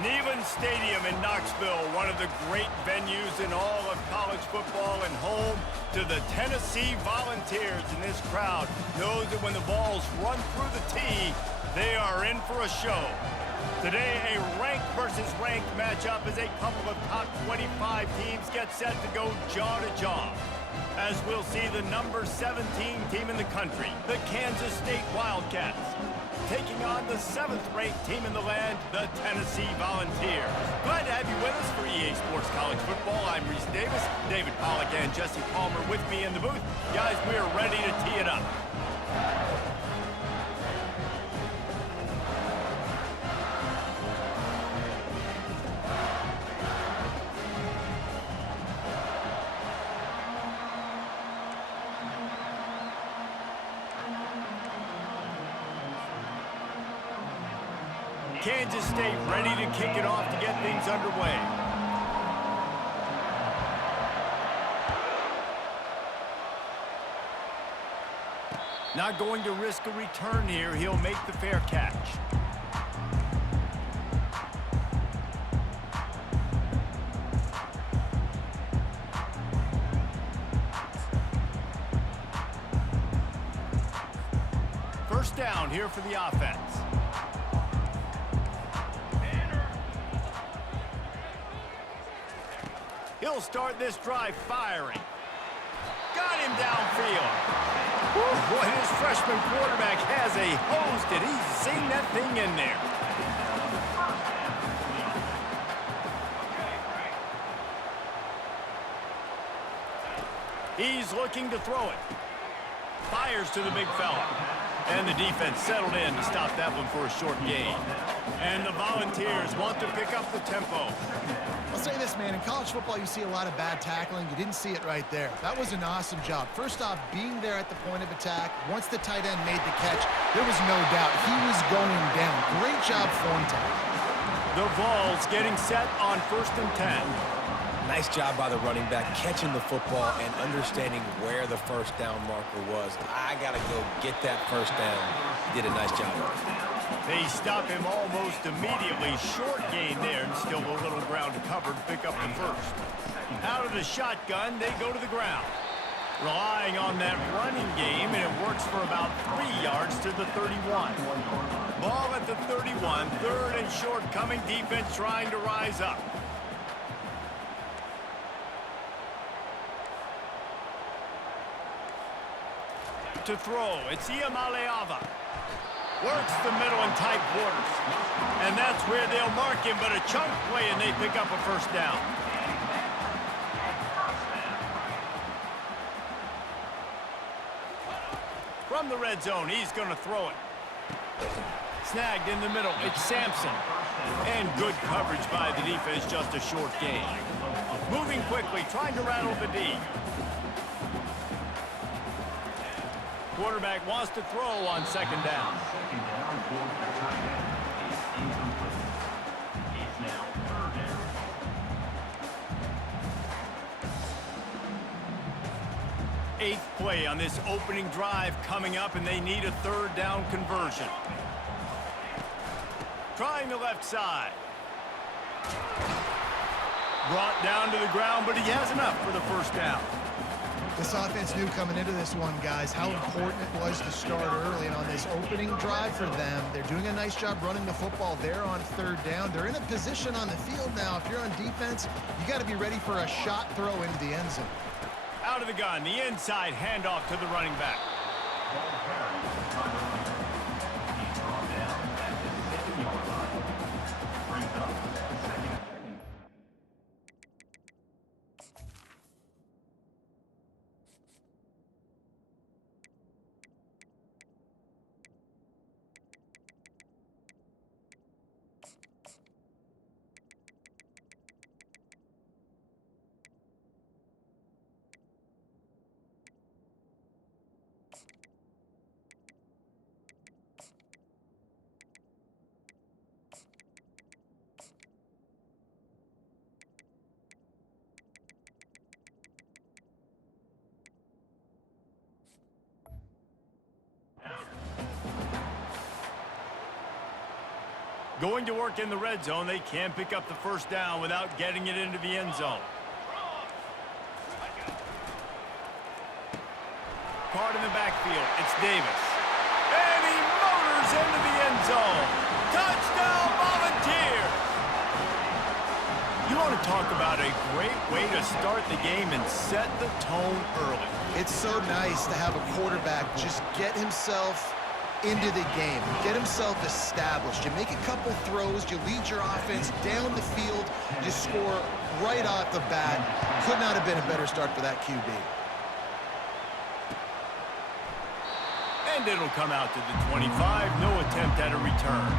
Neyland Stadium in Knoxville, one of the great venues in all of college football and home to the Tennessee Volunteers. And this crowd knows that when the balls run through the tee, they are in for a show. Today, a ranked versus ranked matchup as a couple of top 25 teams get set to go jaw to jaw. As we'll see the number 17 team in the country, the Kansas State Wildcats, taking on the 7th-ranked team in the land, the Tennessee Volunteers. Glad to have you with us for EA Sports College Football. I'm Reese Davis, David Pollack and Jesse Palmer with me in the booth. Guys, we are ready to tee it up. Kansas State ready to kick it off to get things underway. Not going to risk a return here. He'll make the fair catch. First down here for the offense. He'll start this drive firing. Got him downfield. Boy, this freshman quarterback has a hose. Did he sing that thing in there? He's looking to throw it. Fires to the big fella. And the defense settled in to stop that one for a short gain. And the Volunteers want to pick up the tempo. I'll say this, man, in college football you see a lot of bad tackling. You didn't see it right there. That was an awesome job. First off, being there at the point of attack. Once the tight end made the catch, there was no doubt he was going down. Great job form tackle. The Vols getting set on 1st and 10. Nice job by the running back, catching the football and understanding where the first down marker was. I got to go get that first down. He did a nice job of it. They stop him almost immediately. Short gain there, and still a little ground to cover to pick up the first. Out of the shotgun, they go to the ground. Relying on that running game, and it works for about 3 yards to the 31. Ball at the 31, 3rd and short coming. Defense trying to rise up. To throw, it's Iamaleava. Works the middle and tight quarters. And that's where they'll mark him, but a chunk play and they pick up a first down. From the red zone, he's going to throw it. Snagged in the middle, it's Sampson. And good coverage by the defense, just a short gain. Moving quickly, trying to rattle the D. Quarterback wants to throw on 2nd down. 8th play on this opening drive coming up, and they need a 3rd down conversion. Trying the left side. Brought down to the ground, but he has enough for the first down. This offense knew coming into this one, guys, how important it was to start early. And on this opening drive for them, they're doing a nice job running the football there on 3rd down. They're in a position on the field now. If you're on defense, you got to be ready for a shot throw into the end zone. Out of the gun, the inside handoff to the running back. Going to work in the red zone, they can pick up the first down without getting it into the end zone. Caught in the backfield, it's Davis. And he motors into the end zone. Touchdown, Volunteers! You want to talk about a great way to start the game and set the tone early. It's so nice to have a quarterback just get himself into the game, get himself established. You make a couple throws, you lead your offense down the field, you score right off the bat. Could not have been a better start for that QB. And it'll come out to the 25. No attempt at a return.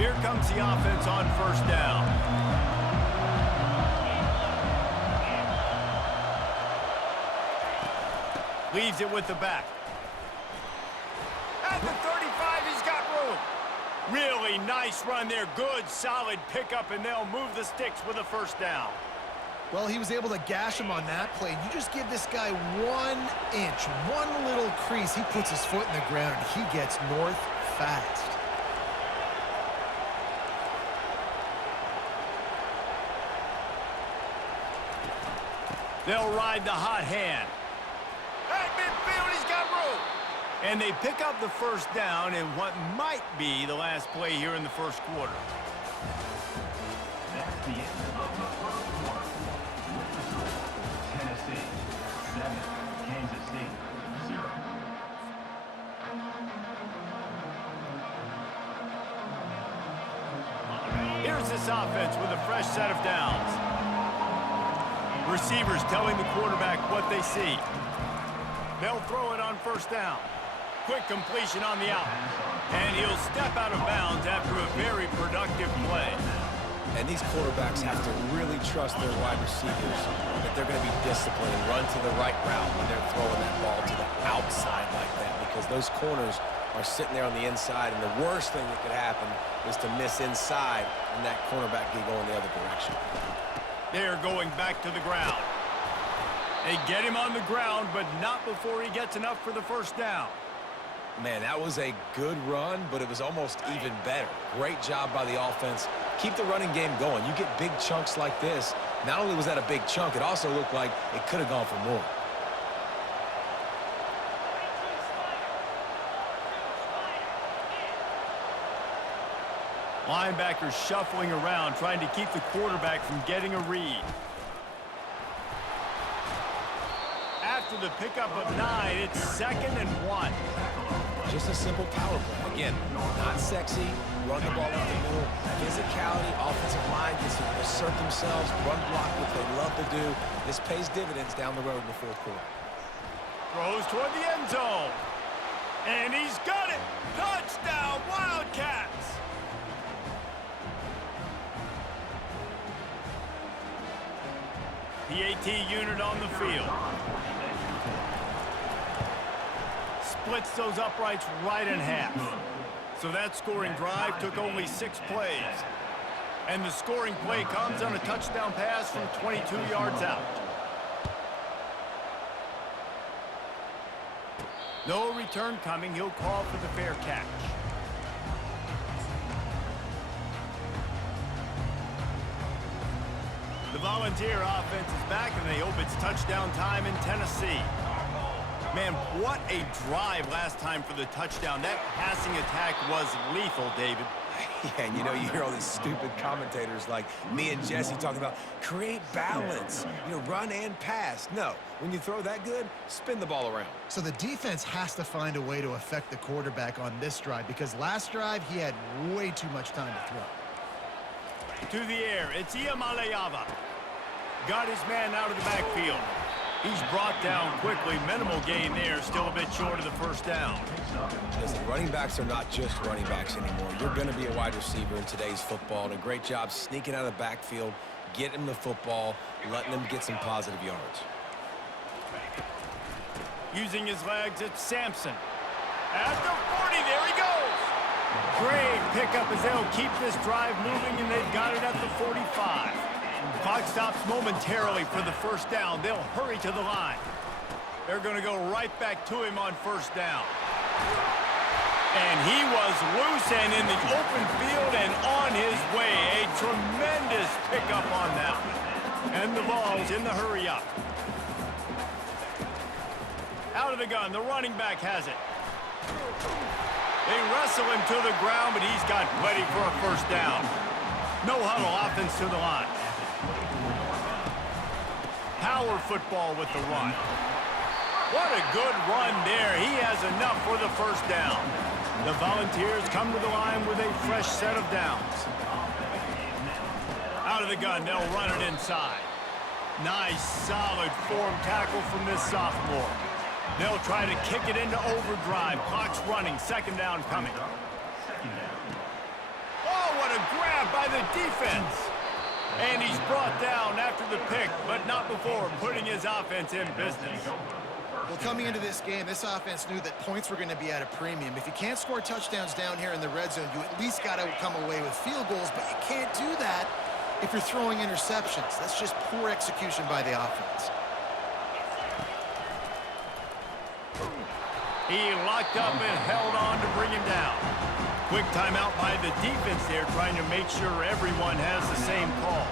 Here comes the offense on first down. Leaves it with the back. At the 35, he's got room. Really nice run there. Good, solid pickup, and they'll move the sticks with a first down. Well, he was able to gash him on that play. You just give this guy 1 inch, one little crease. He puts his foot in the ground. He gets north fast. They'll ride the hot hand. At midfield, he's got room. And they pick up the first down in what might be the last play here in the first quarter. That's the end of the first quarter. Tennessee 7, Kansas City 0. Here's this offense with a fresh set of downs. Receivers telling the quarterback what they see. They'll throw it on first down. Quick completion on the out. And he'll step out of bounds after a very productive play. And these quarterbacks have to really trust their wide receivers that they're going to be disciplined and run to the right route when they're throwing that ball to the outside like that, because those corners are sitting there on the inside, and the worst thing that could happen is to miss inside and that cornerback be going the other direction. They're going back to the ground. They get him on the ground, but not before he gets enough for the first down. Man, that was a good run, but it was almost even better. Great job by the offense. Keep the running game going. You get big chunks like this. Not only was that a big chunk, it also looked like it could have gone for more. Linebackers shuffling around, trying to keep the quarterback from getting a read. After the pickup of 9, it's 2nd and 1. Just a simple power play. Again, not sexy, run the ball up the middle, physicality, offensive line gets to assert themselves, run block, what they love to do. This pays dividends down the road in the fourth quarter. Throws toward the end zone. And he's got it! Touchdown, Wildcats! PAT unit on the field. Splits those uprights right in half. So that scoring drive took only 6 plays. And the scoring play comes on a touchdown pass from 22 yards out. No return coming. He'll call for the fair catch. The Volunteer offense is back, and they hope it's touchdown time in Tennessee. Man, what a drive last time for the touchdown. That passing attack was lethal, David. Yeah, and you know, you hear all these stupid commentators like me and Jesse talking about create balance, run and pass. No, when you throw that good, spin the ball around. So the defense has to find a way to affect the quarterback on this drive, because last drive he had way too much time to throw. To the air, it's Iamaleava. Got his man out of the backfield. He's brought down quickly. Minimal gain there, still a bit short of the first down. Listen, running backs are not just running backs anymore. You're going to be a wide receiver in today's football, and a great job sneaking out of the backfield, getting them the football, letting them get some positive yards. Using his legs, it's Sampson. At the 40, there he goes. Great pickup as they'll keep this drive moving, and they've got it at the 45. Clock stops momentarily for the first down. They'll hurry to the line. They're going to go right back to him on first down. And he was loose and in the open field and on his way. A tremendous pickup on that one. And the ball's in the hurry up. Out of the gun, the running back has it. They wrestle him to the ground, but he's got plenty for a first down. No huddle offense to the line. Power football with the run. What a good run there. He has enough for the first down. The Volunteers come to the line with a fresh set of downs. Out of the gun, they'll run it inside. Nice, solid form tackle from this sophomore. They'll try to kick it into overdrive. Clock's running. Second down coming. Oh, what a grab by the defense. And he's brought down after the pick, but not before putting his offense in business. Well, coming into this game, this offense knew that points were going to be at a premium. If you can't score touchdowns down here in the red zone, you at least got to come away with field goals, but you can't do that if you're throwing interceptions. That's just poor execution by the offense. He locked up and held on to bring him down. Quick timeout by the defense there, trying to make sure everyone has the same call.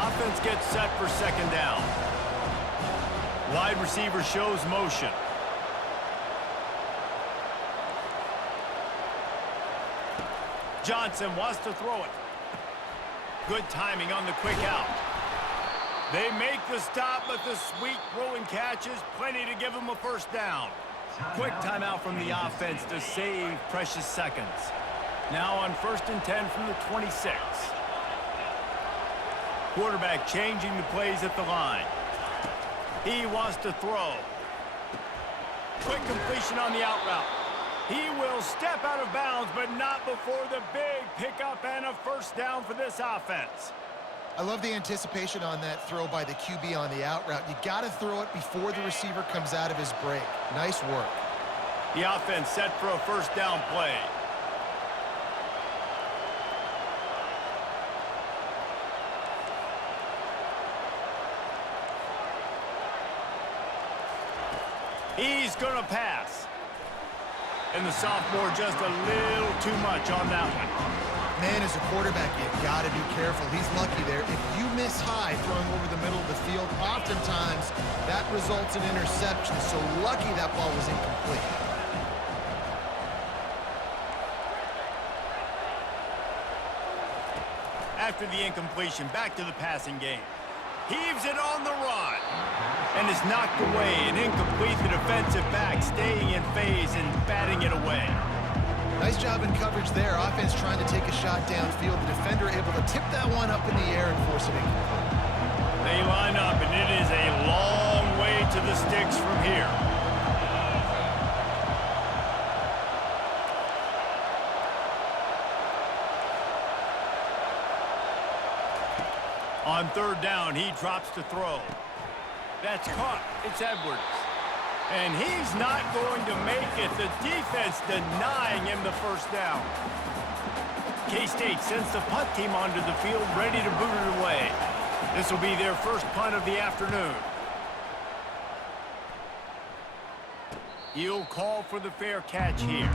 Offense gets set for second down. Wide receiver shows motion. Johnson wants to throw it. Good timing on the quick out. They make the stop, but the sweet throw and catch is plenty to give them a first down. Quick timeout from the offense to save precious seconds. Now on 1st and 10 from the 26. Quarterback changing the plays at the line. He wants to throw. Quick completion on the out route. He will step out of bounds, but not before the big pickup and a first down for this offense. I love the anticipation on that throw by the QB on the out route. You got to throw it before the receiver comes out of his break. Nice work. The offense set for a first down play. He's going to pass. And the sophomore just a little too much on that one. Man, as a quarterback, you got to be careful. He's lucky there. If you miss high throwing over the middle of the field, oftentimes that results in interception. So lucky that ball was incomplete. After the incompletion, back to the passing game. Heaves it on the run. And is knocked away and incomplete. The defensive back staying in phase and batting it away. Nice job in coverage there. Offense trying to take a shot downfield. The defender able to tip that one up in the air and force it incomplete. They line up, and it is a long way to the sticks from here. On third down, he drops to throw. That's caught. It's Edwards. And he's not going to make it. The defense denying him the first down. K-State sends the punt team onto the field, ready to boot it away. This will be their first punt of the afternoon. He'll call for the fair catch here.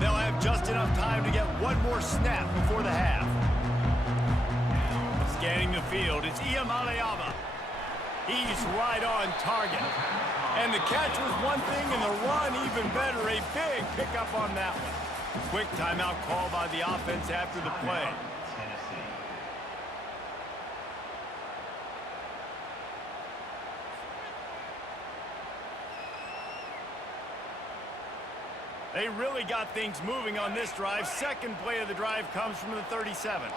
They'll have just enough time to get one more snap before the half. Scanning the field, it's Iamaleava. He's right on target. And the catch was one thing, and the run even better. A big pickup on that one. Quick timeout call by the offense after the play. They really got things moving on this drive. Second play of the drive comes from the 37.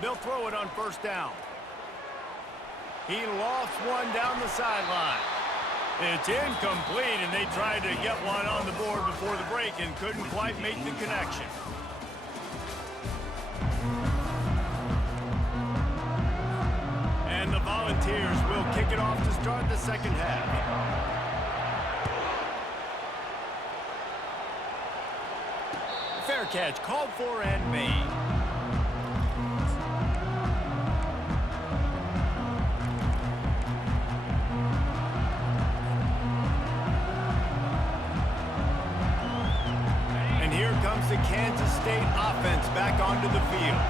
They'll throw it on first down. He lofts one down the sideline. It's incomplete, and they tried to get one on the board before the break and couldn't quite make the connection. And the the Volunteers will kick it off to start the second half. Fair catch called for and made. And here comes the Kansas State offense back onto the field.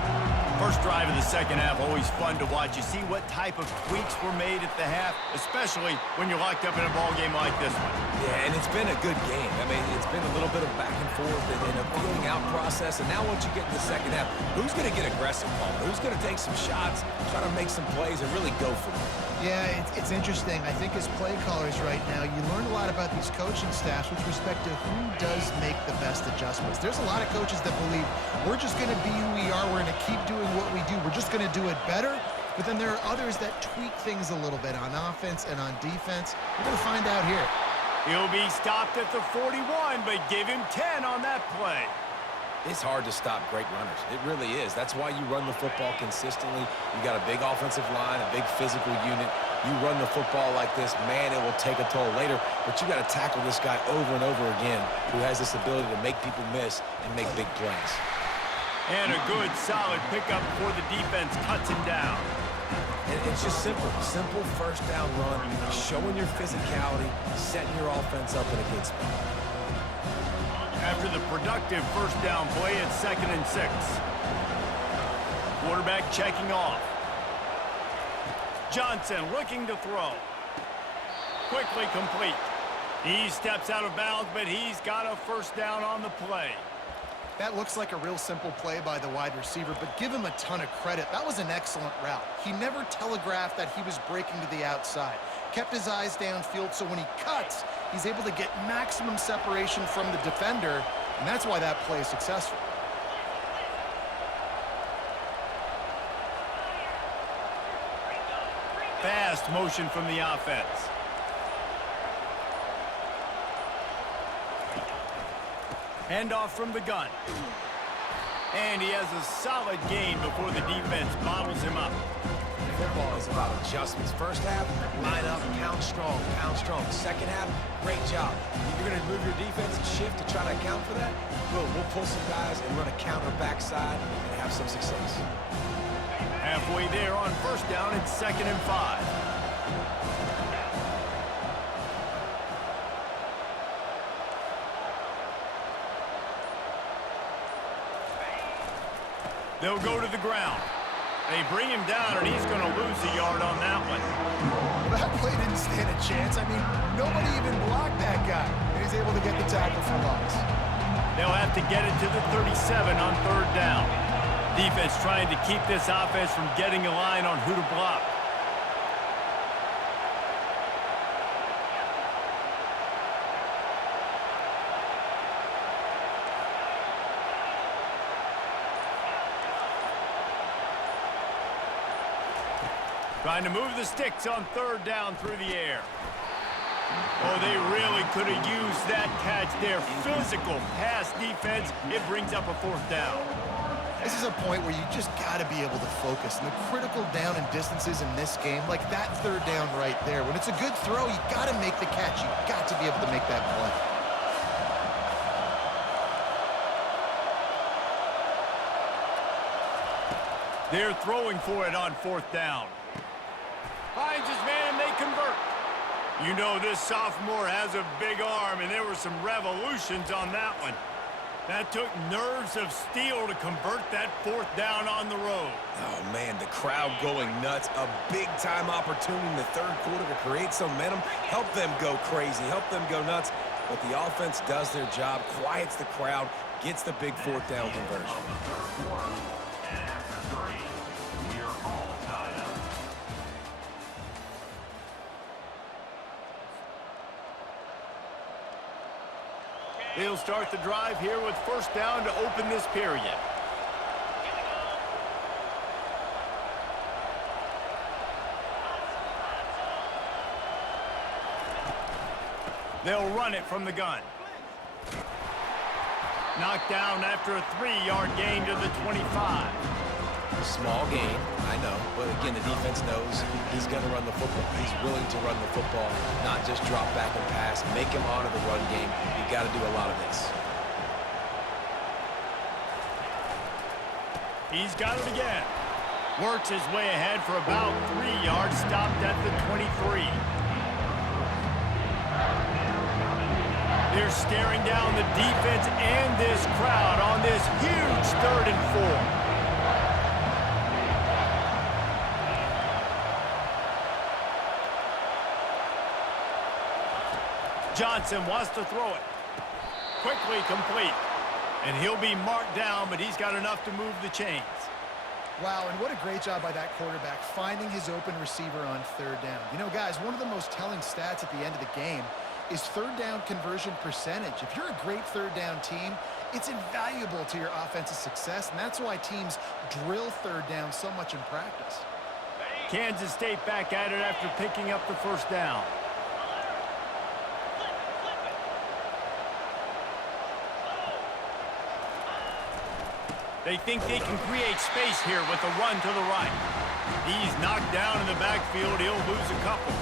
First drive of the second half, always fun to watch. You see what type of tweaks were made at the half, especially when you're locked up in a ball game like this one. Yeah, and it's been a good game. I mean, it's been a little bit of back and forth and a feeling out process. And now once you get in the second half, who's going to get aggressive, Paul? Who's going to take some shots, try to make some plays, and really go for it? Yeah, it's interesting. I think as play callers right now, you learn a lot about these coaching staffs with respect to who does make the best adjustments. There's a lot of coaches that believe we're just going to be who we are. We're going to keep doing what we do. We're just going to do it better. But then there are others that tweak things a little bit on offense and on defense. We're going to find out here. He'll be stopped at the 41, but give him 10 on that play. It's hard to stop great runners. It really is. That's why you run the football consistently. You got a big offensive line, a big physical unit. You run the football like this, man, it will take a toll later. But you got to tackle this guy over and over again who has this ability to make people miss and make big plays. And a good, solid pickup before the defense cuts him down. And it's just simple. Simple first down run, showing your physicality, setting your offense up in a good spot. After the productive first down play, it's 2nd and 6. Quarterback checking off. Johnson looking to throw. Quickly complete. He steps out of bounds, but he's got a first down on the play. That looks like a real simple play by the wide receiver, but give him a ton of credit. That was an excellent route. He never telegraphed that he was breaking to the outside. Kept his eyes downfield, so when he cuts, he's able to get maximum separation from the defender, and that's why that play is successful. Fast motion from the offense. Handoff from the gun. And he has a solid gain before the defense bottles him up. Football is about adjustments. First half, line up, count strong, pound strong. Second half, great job. You're going to move your defense and shift to try to account for that? Boom, we'll pull some guys and run a counter backside and have some success. Halfway there on first down, it's 2nd and 5. They'll go to the ground. They bring him down, and he's going to lose a yard on that one. That play didn't stand a chance. I mean, nobody even blocked that guy. And he's able to get the tackle for loss. They'll have to get it to the 37 on 3rd down. Defense trying to keep this offense from getting a line on who to block. Trying to move the sticks on 3rd down through the air. Oh, they really could have used that catch there. Physical pass defense. It brings up a 4th down. This is a point where you just got to be able to focus. And the critical down and distances in this game, like that 3rd down right there, when it's a good throw, you got to make the catch. You got to be able to make that play. They're throwing for it on 4th down. Finds his man, and they convert. You know this sophomore has a big arm, and there were some revolutions on that one. That took nerves of steel to convert that 4th down on the road. Oh, man, the crowd going nuts. A big-time opportunity in the 3rd quarter to create some momentum, help them go crazy, help them go nuts. But the offense does their job, quiets the crowd, gets the big 4th down conversion. They'll start the drive here with first down to open this period. They'll run it from the gun. Knocked down after a 3-yard gain to the 25. Small gain, I know, but again, the defense knows he's going to run the football. He's willing to run the football, not just drop back and pass, make him honor the run game. You got to do a lot of this. He's got it again. Works his way ahead for about 3 yards, stopped at the 23. They're staring down the defense and this crowd on this huge 3rd and 4. Johnson wants to throw it. Quickly complete. And he'll be marked down, but he's got enough to move the chains. Wow, and what a great job by that quarterback finding his open receiver on 3rd down. You know, guys, one of the most telling stats at the end of the game is 3rd down conversion percentage. If you're a great 3rd down team, it's invaluable to your offensive success, and that's why teams drill 3rd down so much in practice. Kansas State back at it after picking up the 1st down. They think they can create space here with a run to the right. He's knocked down in the backfield. He'll lose a couple.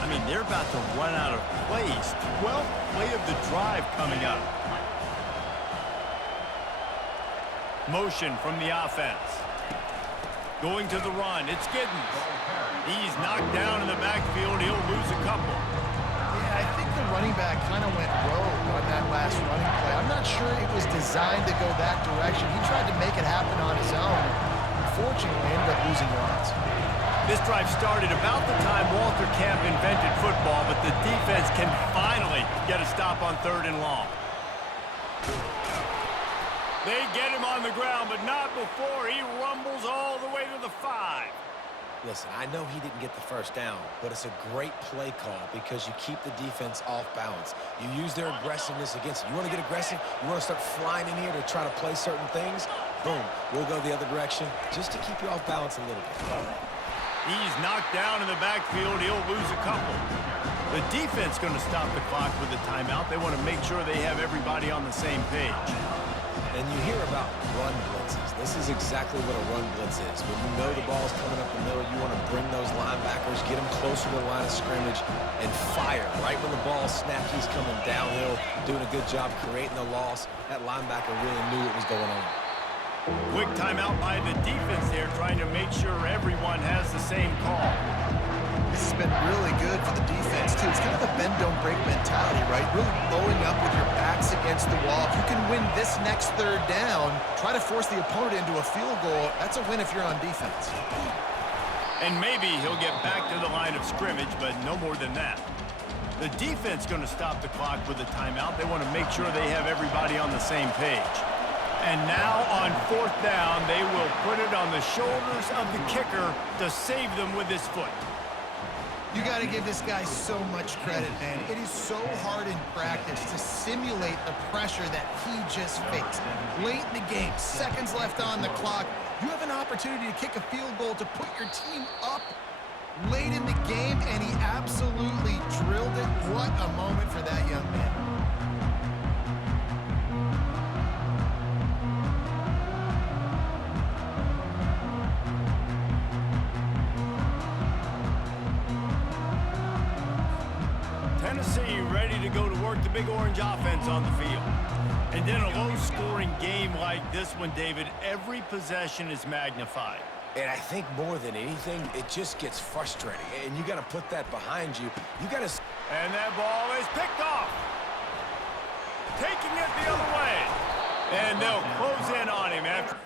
I mean, they're about to run out of plays. 12th play of the drive coming up. Motion from the offense. Going to the run. It's Giddens. He's knocked down in the backfield. He'll lose a couple. Yeah, I think the running back kind of went rogue on that last running play. I'm not sure it was designed to go that direction. He tried to make it happen on his own. Unfortunately, ended up losing yards. This drive started about the time Walter Camp invented football, but the defense can finally get a stop on 3rd and long. They get him on the ground, but not before he rumbles all the way to the 5. Listen, I know he didn't get the 1st down, but it's a great play call because you keep the defense off balance. You use their aggressiveness against it. You want to get aggressive? You want to start flying in here to try to play certain things? Boom, we'll go the other direction just to keep you off balance a little bit. He's knocked down in the backfield. He'll lose a couple. The defense going to stop the clock with a timeout. They want to make sure they have everybody on the same page. And you hear about run blitzes. This is exactly what a run blitz is. When you know the ball's coming up the middle, you want to bring those linebackers, get them closer to the line of scrimmage, and fire. Right when the ball snapped, he's coming downhill, doing a good job creating the loss. That linebacker really knew what was going on. Quick timeout by the defense there, trying to make sure everyone has the same call. This has been really good for the defense, too. It's kind of a bend-don't-break mentality, right? Really blowing up with your backs against the wall. If you can win this next 3rd down, try to force the opponent into a field goal. That's a win if you're on defense. And maybe he'll get back to the line of scrimmage, but no more than that. The defense going to stop the clock with a timeout. They want to make sure they have everybody on the same page. And now on 4th down, they will put it on the shoulders of the kicker to save them with his foot. You got to give this guy so much credit, man. It is so hard in practice to simulate the pressure that he just faced. Late in the game, seconds left on the clock, you have an opportunity to kick a field goal to put your team up late in the game, and he absolutely drilled it. What a moment for that young man. Tennessee ready to go to work the Big Orange offense on the field. And in a low-scoring game like this one, David, every possession is magnified. And I think more than anything, it just gets frustrating. And you got to put that behind you. You got to... And that ball is picked off. Taking it the other way. And they'll close in on him after...